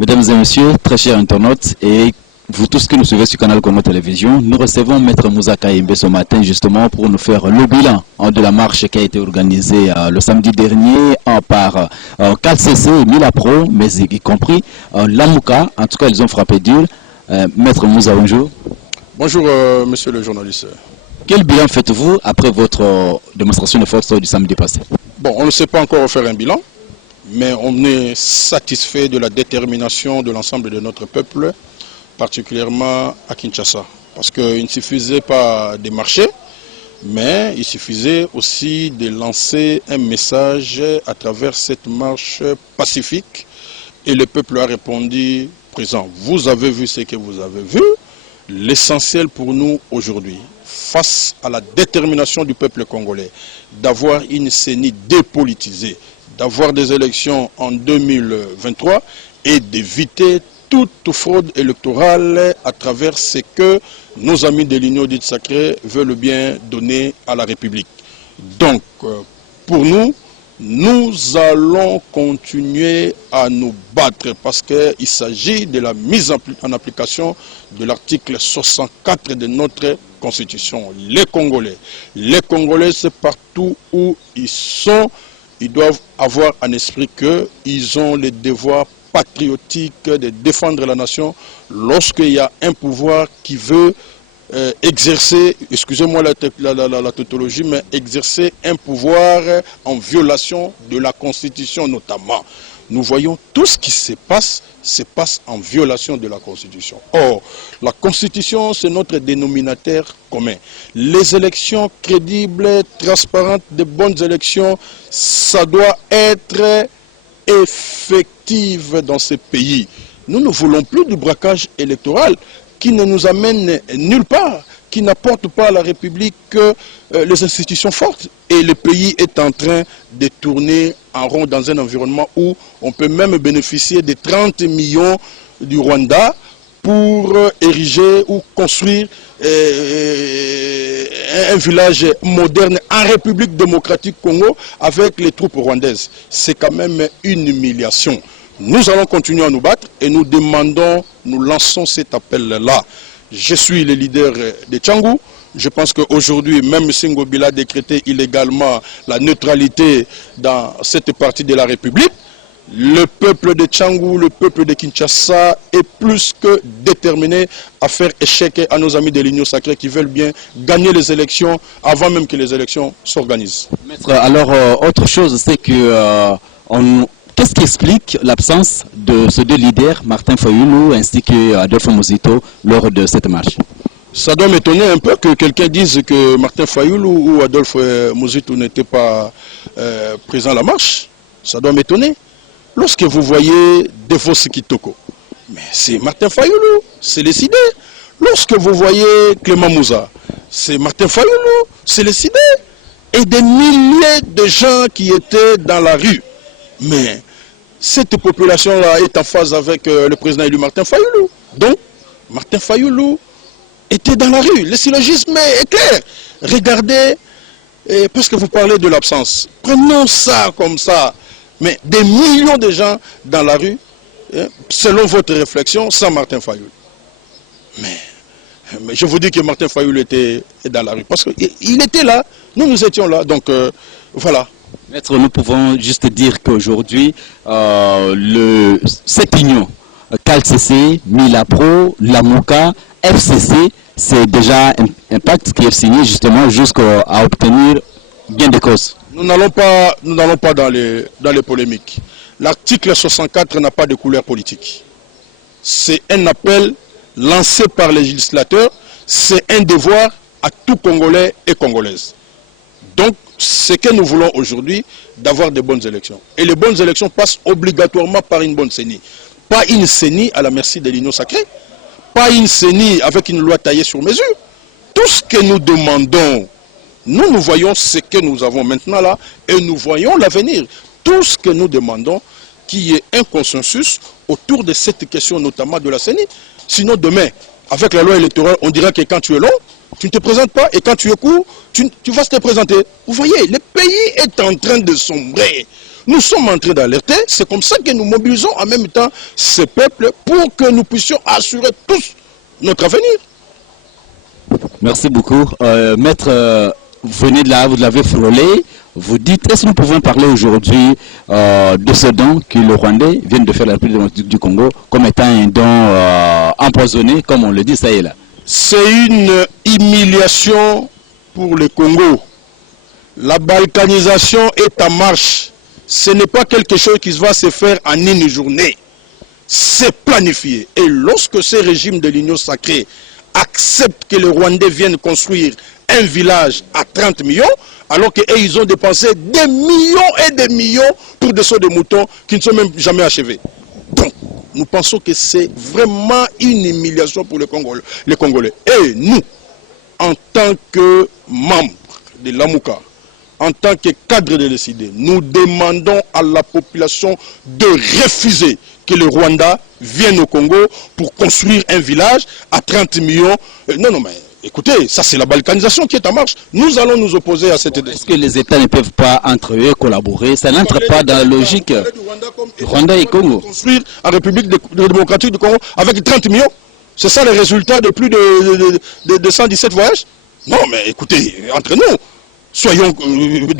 Mesdames et messieurs, très chers internautes et vous tous qui nous suivez sur Canal Congo Télévision, nous recevons Maître Moussa Kayembe ce matin justement pour nous faire le bilan de la marche qui a été organisée le samedi dernier par KCC et Milapro, mais y compris Lamouka. En tout cas, ils ont frappé dur. Maître Moussa, bonjour. Bonjour, monsieur le journaliste. Quel bilan faites-vous après votre démonstration de force du samedi passé? Bon, on ne sait pas encore faire un bilan, mais on est satisfait de la détermination de l'ensemble de notre peuple, particulièrement à Kinshasa. Parce qu'il ne suffisait pas de marcher, mais il suffisait aussi de lancer un message à travers cette marche pacifique. Et le peuple a répondu présent. Vous avez vu ce que vous avez vu. L'essentiel pour nous aujourd'hui, face à la détermination du peuple congolais, d'avoir une CENI dépolitisée, d'avoir des élections en 2023 et d'éviter toute fraude électorale à travers ce que nos amis de l'Union dite sacrée veulent bien donner à la République. Donc, pour nous, nous allons continuer à nous battre parce qu'il s'agit de la mise en application de l'article 64 de notre Constitution. Les Congolais, c'est partout où ils sont, ils doivent avoir en esprit qu'ils ont le devoir patriotique de défendre la nation lorsqu'il y a un pouvoir qui veut exercer, excusez-moi la tautologie, mais exercer un pouvoir en violation de la Constitution notamment. Nous voyons tout ce qui se passe en violation de la Constitution. Or, la Constitution, c'est notre dénominateur commun. Les élections crédibles, transparentes, de bonnes élections, ça doit être effective dans ce pays. Nous ne voulons plus du braquage électoral qui ne nous amène nulle part, qui n'apporte pas à la République les institutions fortes. Et le pays est en train de tourner en rond dans un environnement où on peut même bénéficier des 30 millions du Rwanda pour ériger ou construire un village moderne en République démocratique Congo avec les troupes rwandaises. C'est quand même une humiliation. Nous allons continuer à nous battre et nous demandons, nous lançons cet appel-là. Je suis le leader de Tchangou. Je pense qu'aujourd'hui, même si Ngobila a décrété illégalement la neutralité dans cette partie de la République, le peuple de Tchangou, le peuple de Kinshasa est plus que déterminé à faire échec à nos amis de l'Union sacrée qui veulent bien gagner les élections avant même que les élections s'organisent. Alors, autre chose, c'est que qu'est-ce qui explique l'absence de ces deux leaders, Martin Fayulu ainsi que Adolphe Muzito, lors de cette marche? Ça doit m'étonner un peu que quelqu'un dise que Martin Fayulu ou Adolphe Muzito n'étaient pas présents à la marche. Ça doit m'étonner. Lorsque vous voyez Defos Kitoko, mais c'est Martin Fayulu, c'est décidé. Lorsque vous voyez Clément Mouza, c'est Martin Fayulu, c'est décidé. Et des milliers de gens qui étaient dans la rue. Mais cette population-là est en phase avec le président élu Martin Fayulu. Donc, Martin Fayulu était dans la rue. Le syllogisme est clair. Regardez, parce que vous parlez de l'absence, prenons ça comme ça. Mais des millions de gens dans la rue, selon votre réflexion, sans Martin Fayulu. Mais je vous dis que Martin Fayulu était dans la rue. Parce qu'il était là, nous étions là. Donc, voilà. Maître, nous pouvons juste dire qu'aujourd'hui, cette union, KCC, Milapro, Lamouka, FCC, c'est déjà un pacte qui est signé justement jusqu'à obtenir gain de cause. Nous n'allons pas dans les polémiques. L'article 64 n'a pas de couleur politique. C'est un appel lancé par les législateurs, c'est un devoir à tout Congolais et Congolaises. Donc, ce que nous voulons aujourd'hui, d'avoir de bonnes élections. Et les bonnes élections passent obligatoirement par une bonne CENI. Pas une CENI à la merci de l'Union sacrée, pas une CENI avec une loi taillée sur mesure. Tout ce que nous demandons, nous voyons ce que nous avons maintenant là et nous voyons l'avenir. Tout ce que nous demandons, qu'il y ait un consensus autour de cette question, notamment de la CENI. Sinon, demain, avec la loi électorale, on dira que quand tu es long, tu ne te présentes pas et quand tu es court, tu vas te présenter. Vous voyez, le pays est en train de sombrer. Nous sommes en train d'alerter, c'est comme ça que nous mobilisons en même temps ces peuples pour que nous puissions assurer tous notre avenir. Merci beaucoup. Maître, vous venez de là, vous l'avez frôlé. Vous dites, est-ce que nous pouvons parler aujourd'hui de ce don que le Rwandais vient de faire la République démocratique du Congo comme étant un don empoisonné, comme on le dit, ça y est là? C'est une humiliation pour le Congo. La balkanisation est en marche. Ce n'est pas quelque chose qui va se faire en une journée. C'est planifié. Et lorsque ce régime de l'Union sacrée accepte que les Rwandais viennent construire un village à 30 millions, alors qu'ils ont dépensé des millions et des millions pour des sauts de moutons qui ne sont même jamais achevés. Donc, nous pensons que c'est vraiment une humiliation pour les Congolais. Et nous, en tant que membres de l'AMUCA, en tant que cadre de décider, nous demandons à la population de refuser que le Rwanda vienne au Congo pour construire un village à 30 millions. Non, mais écoutez, ça c'est la balkanisation qui est en marche. Nous allons nous opposer à cette idée. Est-ce que les États ne peuvent pas entre eux collaborer? Ça n'entre pas dans la logique. Rwanda et Congo. Construire en République démocratique du Congo avec 30 millions. C'est ça le résultat de plus de 117 voyages? Non, mais écoutez, entre nous, soyons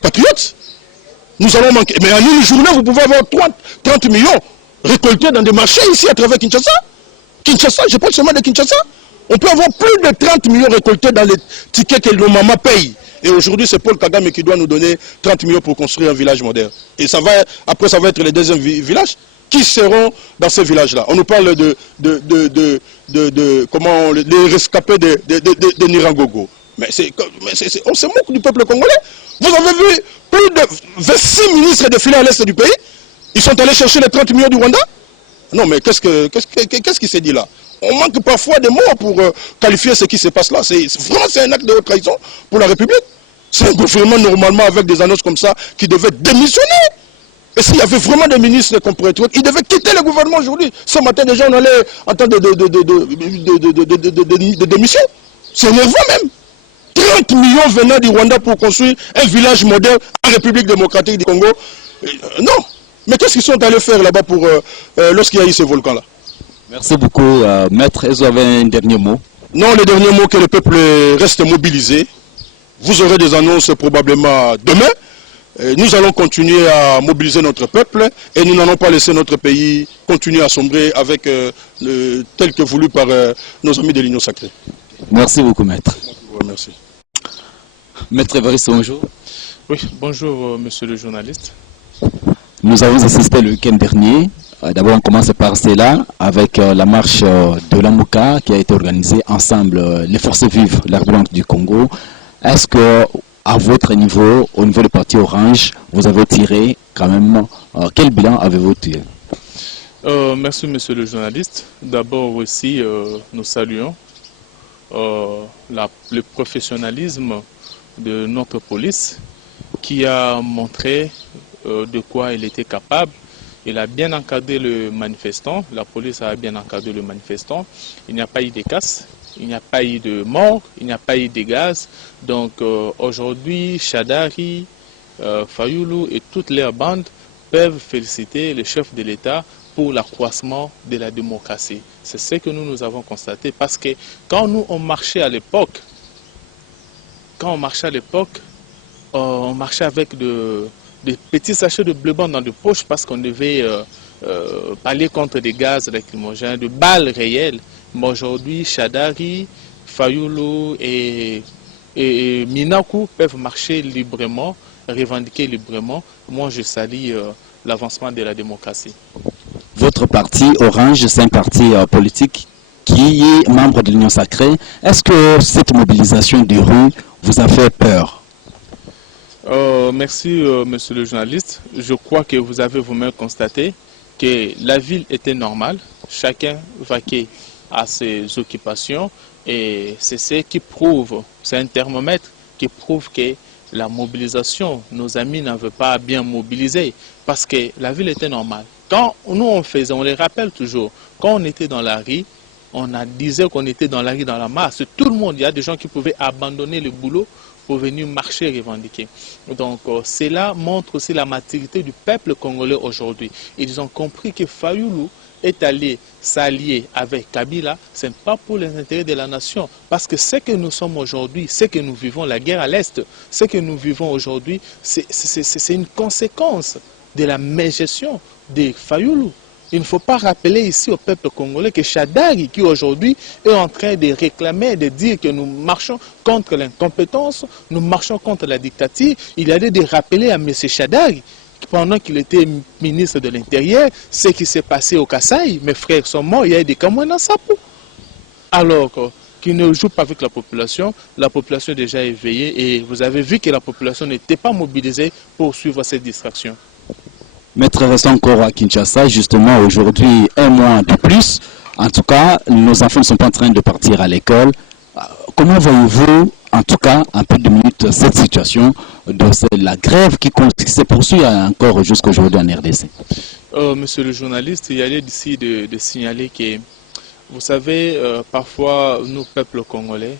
patriotes. Nous allons manquer. Mais en une journée, vous pouvez avoir 30 millions récoltés dans des marchés ici à travers Kinshasa. Kinshasa, je parle seulement de Kinshasa. On peut avoir plus de 30 millions récoltés dans les tickets que nos mamans payent. Et aujourd'hui, c'est Paul Kagame qui doit nous donner 30 millions pour construire un village moderne. Et ça va, après, ça va être les deuxièmes villages. Qui seront dans ces villages-là? On nous parle comment les rescapés de Nirangogo. Mais on se moque du peuple congolais. Vous avez vu plus de 26 ministres défiler à l'est du pays. Ils sont allés chercher les 30 millions du Rwanda. Non, mais qu'est-ce qui s'est dit là? On manque parfois de mots pour qualifier ce qui se passe là. Vraiment, c'est un acte de haute trahison pour la République. C'est un gouvernement normalement avec des annonces comme ça qui devait démissionner. Et s'il y avait vraiment des ministres qu'on pourrait trouver, ils devaient quitter le gouvernement aujourd'hui. Ce matin déjà, on allait en temps de démission. C'est énervant même. 30 millions venant du Rwanda pour construire un village moderne en République démocratique du Congo. Non. Mais qu'est-ce qu'ils sont allés faire là-bas pour lorsqu'il y a eu ce volcan-là? Merci beaucoup, Maître. Est-ce que vous avez un dernier mot? Non, le dernier mot, que le peuple reste mobilisé. Vous aurez des annonces probablement demain. Nous allons continuer à mobiliser notre peuple et nous n'allons pas laisser notre pays continuer à sombrer avec tel que voulu par nos amis de l'Union sacrée. Merci beaucoup, Maître. Merci. Maître Évariste, bonjour. Oui, bonjour, monsieur le journaliste. Nous avons assisté le week-end dernier. D'abord, on commence par cela avec la marche de l'AMUCA qui a été organisée ensemble, les forces vives, l'armée blanche du Congo. Est-ce que, à votre niveau, au niveau du parti Orange, vous avez tiré quand même, quel bilan avez-vous tiré? Merci, monsieur le journaliste. D'abord aussi, nous saluons le professionnalisme de notre police qui a montré de quoi il était capable. Il a bien encadré le manifestant, la police a bien encadré le manifestant. Il n'y a pas eu de casse, il n'y a pas eu de mort, il n'y a pas eu de gaz. Donc aujourd'hui, Shadari, Fayoulou et toutes leurs bandes peuvent féliciter le chef de l'État pour l'accroissement de la démocratie. C'est ce que nous avons constaté parce que quand nous on marchait à l'époque, on marchait avec des petits sachets de bleu blanc dans les poches parce qu'on devait parler contre des gaz lacrymogènes, de balles réelles. Mais aujourd'hui, Shadari, Fayoulou et Minaku peuvent marcher librement, revendiquer librement. Moi, je salue l'avancement de la démocratie. Votre parti Orange, c'est un parti politique qui est membre de l'Union sacrée. Est-ce que cette mobilisation des rues vous a fait peur? Merci, monsieur le journaliste. Je crois que vous avez vous-même constaté que la ville était normale. Chacun vaquait à ses occupations et c'est ce qui prouve, c'est un thermomètre qui prouve que la mobilisation, nos amis n'avaient pas bien mobilisé parce que la ville était normale. Quand nous on faisait, on les rappelle toujours, quand on était dans la rue, on disait qu'on était dans la rue dans la masse. Tout le monde, il y a des gens qui pouvaient abandonner le boulot pour venir marcher et revendiquer. Donc cela montre aussi la maturité du peuple congolais aujourd'hui. Ils ont compris que Fayulu est allé s'allier avec Kabila, ce n'est pas pour les intérêts de la nation. Parce que ce que nous sommes aujourd'hui, ce que nous vivons, la guerre à l'Est, ce que nous vivons aujourd'hui, c'est une conséquence de la mégestion de Fayulu. Il ne faut pas rappeler ici au peuple congolais que Chadari, qui aujourd'hui est en train de réclamer, de dire que nous marchons contre l'incompétence, nous marchons contre la dictature, il allait de rappeler à M. Chadari, pendant qu'il était ministre de l'Intérieur, ce qui s'est passé au Kasaï. Mes frères sont morts, il y a des Camerounais dans sa peau. Alors qu'il ne joue pas avec la population est déjà éveillée et vous avez vu que la population n'était pas mobilisée pour suivre cette distraction. Maître reste encore à Kinshasa, justement aujourd'hui un mois de plus. En tout cas, nos enfants ne sont pas en train de partir à l'école. Comment voyez-vous, en tout cas, en peu de minutes, cette situation de la grève qui se poursuit encore jusqu'à aujourd'hui en RDC? Monsieur le journaliste, il y a lieu d'ici de signaler que, vous savez, parfois, nous, peuple congolais,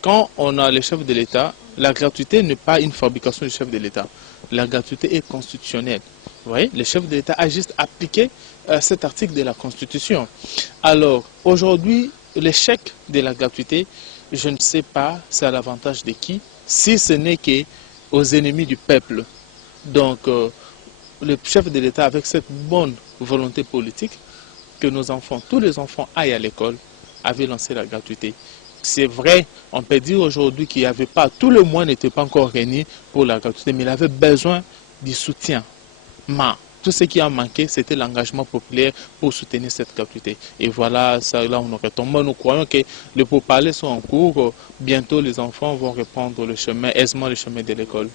quand on a le chef de l'État, la gratuité n'est pas une fabrication du chef de l'État. La gratuité est constitutionnelle. Vous voyez, le chef de l'État a juste appliqué cet article de la Constitution. Alors, aujourd'hui, l'échec de la gratuité, je ne sais pas c'est à l'avantage de qui, si ce n'est qu'aux ennemis du peuple. Donc, le chef de l'État, avec cette bonne volonté politique, que nos enfants, tous les enfants aillent à l'école, avait lancé la gratuité. C'est vrai, on peut dire aujourd'hui qu'il n'y avait pas, tout le monde n'était pas encore réuni pour la gratuité, mais il avait besoin du soutien. Mais tout ce qui a manqué, c'était l'engagement populaire pour soutenir cette gratuité. Et voilà, ça, là, on aurait tombé. Nous croyons que les pourparlers sont en cours. Bientôt, les enfants vont reprendre le chemin, aisément le chemin de l'école.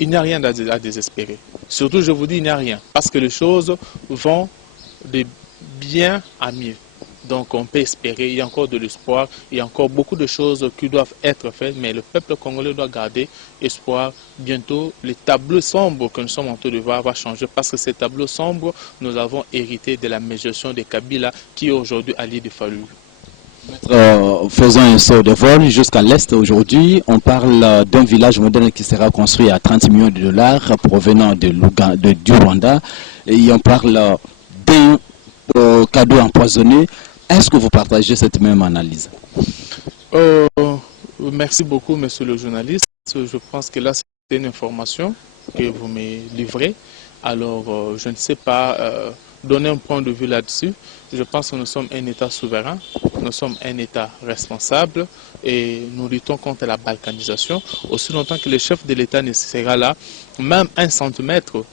Il n'y a rien à désespérer. Surtout, je vous dis, il n'y a rien. Parce que les choses vont de bien à mieux. Donc on peut espérer, il y a encore de l'espoir, il y a encore beaucoup de choses qui doivent être faites, mais le peuple congolais doit garder espoir. Bientôt, le tableau sombre que nous sommes en train de voir va changer parce que ce tableau sombre, nous avons hérité de la mégestion de Kabila qui est aujourd'hui allié de Fayulu. Faisons un saut de vol jusqu'à l'est aujourd'hui. On parle d'un village moderne qui sera construit à 30 millions de dollars provenant du Rwanda. Et on parle d'un cadeau empoisonné. Est-ce que vous partagez cette même analyse? Merci beaucoup, monsieur le journaliste. Je pense que là, c'est une information que vous me livrez. Alors, je ne sais pas donner un point de vue là-dessus. Je pense que nous sommes un État souverain, nous sommes un État responsable et nous luttons contre la balkanisation. Aussi longtemps que le chef de l'État ne sera là, même 1 centimètre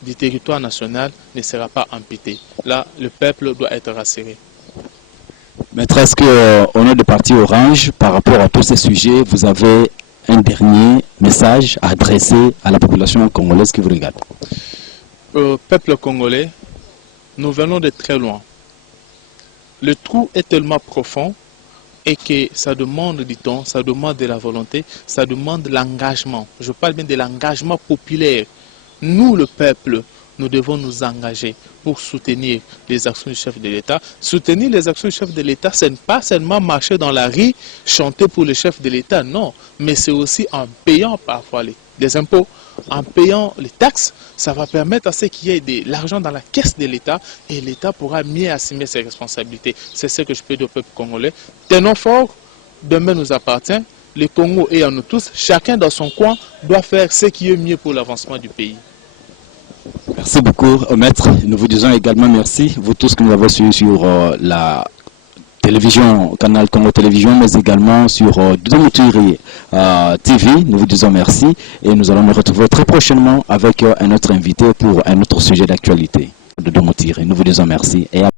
du territoire national ne sera pas amputé. Là, le peuple doit être rassuré. Maître, est-ce qu'au nom de Parti Orange, par rapport à tous ces sujets, vous avez un dernier message à adresser à la population congolaise qui vous regarde? Peuple congolais, nous venons de très loin. Le trou est tellement profond et que ça demande du temps, ça demande de la volonté, ça demande de l'engagement. Je parle bien de l'engagement populaire. Nous, le peuple, nous devons nous engager pour soutenir les actions du chef de l'État. Soutenir les actions du chef de l'État, ce n'est pas seulement marcher dans la rue, chanter pour le chef de l'État, non. Mais c'est aussi en payant parfois des impôts, en payant les taxes. Ça va permettre à ce qu'il y ait de l'argent dans la caisse de l'État et l'État pourra mieux assumer ses responsabilités. C'est ce que je peux dire au peuple congolais. Tenons fort, demain nous appartient. Le Congo est à nous tous. Chacun dans son coin doit faire ce qui est mieux pour l'avancement du pays. Merci beaucoup, maître. Nous vous disons également merci, vous tous qui nous avez suivis sur la télévision, Canal Congo Télévision, mais également sur Domotiri TV. Nous vous disons merci et nous allons nous retrouver très prochainement avec un autre invité pour un autre sujet d'actualité de Domotiri. Nous vous disons merci et à